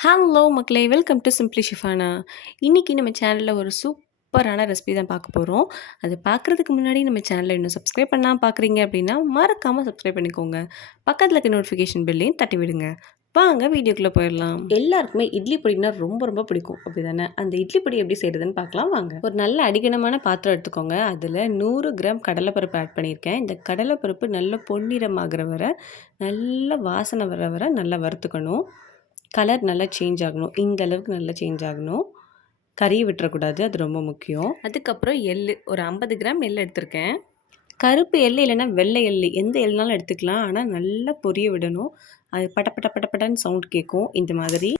Hello மக்களே welcome to simply Shifana இன்றைக்கி நம்ம சேனலில் ஒரு சூப்பரான ரெசிபி தான் பார்க்க போகிறோம் அது பார்க்குறதுக்கு முன்னாடி நம்ம சேனலை இன்னும் சப்ஸ்கிரைப் பண்ணால் பார்க்குறீங்க அப்படின்னா மறக்காமல் சப்ஸ்கிரைப் பண்ணிக்கோங்க. பக்கத்தில் இருக்க நோட்டிஃபிகேஷன் பில்லையும் தட்டி விடுங்க. வாங்க வீடியோக்குள்ளே போயிடலாம். எல்லாருக்குமே இட்லி பொடினா ரொம்ப ரொம்ப பிடிக்கும். அப்படி தானே அந்த இட்லி பொடி எப்படி செய்கிறதுன்னு பார்க்கலாம். வாங்க. ஒரு நல்ல அடிகனமான பாத்திரம் எடுத்துக்கோங்க. அதில் நூறு கிராம் கடலைப்பருப்பு ஆட் பண்ணியிருக்கேன். இந்த கடலைப்பருப்பு நல்ல பொன்னிறமாகிற வர நல்ல வாசனை வர வர நல்லா வறுத்துக்கணும். கலர் நல்லா சேஞ்ச் ஆகணும். இந்த அளவுக்கு நல்லா சேஞ்ச் ஆகணும். கறியை விட்டுறக்கூடாது அது ரொம்ப முக்கியம். அதுக்கப்புறம் எள் ஒரு ஐம்பது கிராம் எள் எடுத்திருக்கேன். கருப்பு எள் இல்லைன்னா வெள்ளை எள் எந்த எள்னாலும் எடுத்துக்கலாம். ஆனால் நல்லா பொரிய விடணும். அது பட்ட பட்ட பட்ட பட்டன்னு சவுண்ட் கேட்கும். இந்த மாதிரி.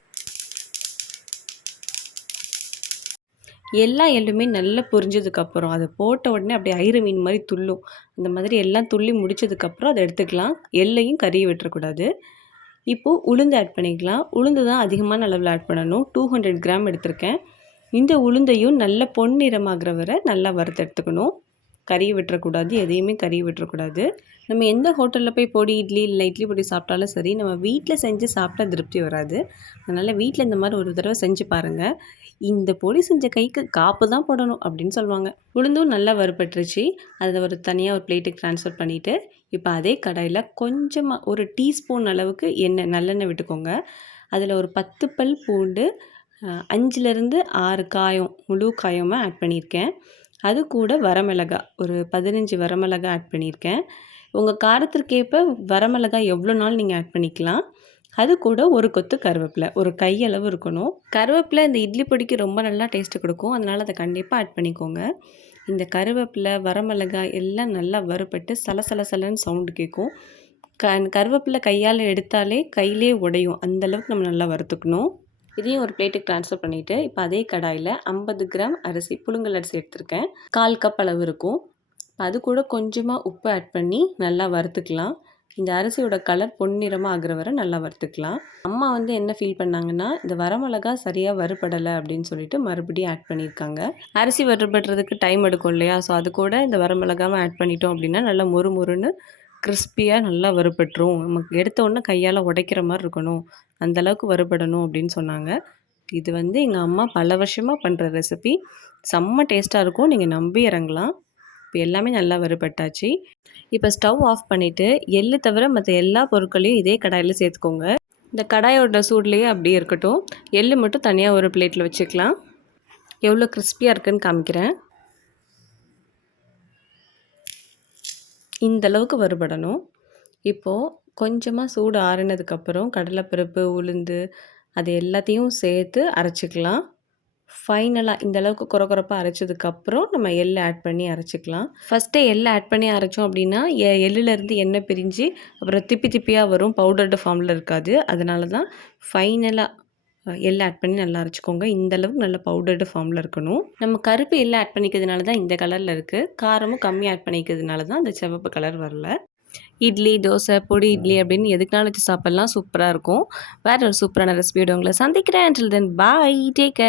எல்லா எள்ளுமே நல்லா பொரிஞ்சதுக்கப்புறம் அதை போட்ட உடனே அப்படியே ஐரு மீன் மாதிரி துள்ளும். அந்த மாதிரி எல்லாம் துள்ளி முடிச்சதுக்கப்புறம் அதை எடுத்துக்கலாம். எல்லையும் கறியை விட்டுறக்கூடாது. இப்போது உளுந்து ஆட் பண்ணிக்கலாம். உளுந்து தான் அதிகமான அளவில் ஆட் பண்ணணும். டூ ஹண்ட்ரட் கிராம் எடுத்திருக்கேன். இந்த உளுந்தையும் நல்ல பொன்னிறமாகிற வரை நல்லா வறுத்து எடுத்துக்கணும். கறி விட்டுறக்கூடாது. எதையுமே கறி விட்டுறக்கூடாது. நம்ம எந்த ஹோட்டலில் போய் பொடி இட்லி இல்லை இட்லி பொடி சாப்பிட்டாலும் சரி நம்ம வீட்டில் செஞ்சு சாப்பிட்டா திருப்தி வராது. அதனால் வீட்டில் இந்த மாதிரி ஒரு தடவை செஞ்சு பாருங்கள் இந்த பொடி செஞ்ச கைக்கு காப்பு தான் போடணும் அப்படின்னு சொல்லுவாங்க. உளுந்தும் நல்லா வறுபட்டுருச்சு. அதை ஒரு தனியாக ஒரு பிளேட்டுக்கு ட்ரான்ஸ்ஃபர் பண்ணிவிட்டு இப்போ அதே கடாயில் கொஞ்சமாக ஒரு டீஸ்பூன் அளவுக்கு எண்ணெய் நல்லெண்ணெய் விட்டுக்கோங்க. அதில் ஒரு பத்து பல் பூண்டு அஞ்சுலேருந்து ஆறு காயம் முழு காயமாக ஆட் பண்ணியிருக்கேன். அது கூட வரமிளகா ஒரு பதினஞ்சு வரமிளகா ஆட் பண்ணியிருக்கேன். உங்கள் காரத்திற்கேற்ப வரமிளகா எவ்வளோ நாள் நீங்கள் ஆட் பண்ணிக்கலாம். அது கூட ஒரு கொத்து கருவேப்பிலை ஒரு கையளவு இருக்கணும். கருவேப்பிலை இந்த இட்லி பொடிக்கு ரொம்ப நல்லா டேஸ்ட்டு கொடுக்கும். அதனால் அதை கண்டிப்பாக ஆட் பண்ணிக்கோங்க. இந்த கருவேப்பிலை வரமிளகாய் எல்லாம் நல்லா வறுபட்டு சலசலசலன்னு சவுண்டு கேட்கும். க கருவேப்பிலை கையால் எடுத்தாலே கையிலே உடையும். அந்தளவுக்கு நம்ம நல்லா வறுத்துக்கணும். இதையும் ஒரு பிளேட்டுக்கு ட்ரான்ஸ்ஃபர் பண்ணிவிட்டு இப்போ அதே கடாயில் ஐம்பது கிராம் அரிசி புழுங்கல் அரிசி எடுத்திருக்கேன். கால் கப் அளவு இருக்கும். அது கூட கொஞ்சமாக உப்பு ஆட் பண்ணி நல்லா வறுத்துக்கலாம். இந்த அரிசியோட கலர் பொன்னிறமாக ஆகிற வரை நல்லா வறுத்துக்கலாம். அம்மா வந்து என்ன ஃபீல் பண்ணாங்கன்னா இந்த வரமிளகா சரியாக வறுபடலை அப்படின்னு சொல்லிட்டு மறுபடியும் ஆட் பண்ணியிருக்காங்க. அரிசி வறுபடுறதுக்கு டைம் எடுக்கும் இல்லையா? ஸோ அது கூட இந்த வரமிளகாவை ஆட் பண்ணிட்டோம் அப்படின்னா நல்லா மொறு மொறுன்னு கிறிஸ்பியாக நல்லா வறுபட்டுரும். நமக்கு எடுத்த உடனே கையால் உடைக்கிற மாதிரி இருக்கணும். அந்தளவுக்கு வறுபடணும் அப்படின்னு சொன்னாங்க. இது வந்து எங்கள் அம்மா பல வருஷமாக பண்ணுற ரெசிபி செம்ம டேஸ்ட்டாக இருக்கும். நீங்கள் நம்பி இறங்கலாம். இப்போ எல்லாமே நல்லா வறுபட்டாச்சு. இப்போ ஸ்டவ் ஆஃப் பண்ணிவிட்டு எள்ளு தவிர மற்ற எல்லா பொருட்களையும் இதே கடாயில் சேர்த்துக்கோங்க. இந்த கடாயோட சூட்லேயே அப்படியே இருக்கட்டும். எள்ளு மட்டும் தனியாக ஒரு பிளேட்டில் வச்சுக்கலாம். எவ்வளோ கிறிஸ்பியாக இருக்குன்னு காமிக்கிறேன். இந்த அளவுக்கு வறுபடணும். இப்போது கொஞ்சமாக சூடு ஆறினதுக்கப்புறம் கடலைப்பருப்பு உளுந்து அது எல்லாத்தையும் சேர்த்து அரைச்சிக்கலாம். ஃபைனலாக இந்த அளவுக்கு குறை குறைப்பாக அரைச்சதுக்கப்புறம் நம்ம எள் ஆட் பண்ணி அரைச்சிக்கலாம். ஃபஸ்ட்டே எள் ஆட் பண்ணி அரைச்சோம் அப்படின்னா எ எள்ளுலேருந்து எண்ணெய் பிரிஞ்சு அப்புறம் திப்பி திப்பியாக வரும். பவுடர்டு ஃபார்மில் இருக்காது. அதனால தான் ஃபைனலாக எள் ஆட் பண்ணி நல்லா அரைச்சிக்கோங்க. இந்த அளவுக்கு நல்ல பவுடர்டு ஃபார்மில் இருக்கணும். நம்ம கருப்பு எள்ளை ஆட் பண்ணிக்கிறதுனால தான் இந்த கலரில் இருக்குது காரமும் கம்மி ஆட் பண்ணிக்கிறதுனால தான் அந்த சிவப்பு கலர் வரல. இட்லி தோசை பொடி இட்லி அப்படின்னு எதுக்குனாலும் வச்சு சாப்பிட்லாம். சூப்பராக இருக்கும். வேறு ஒரு சூப்பரான ரெசிபியோட உங்களை சந்திக்கிறேன். தென் பாய் டேக்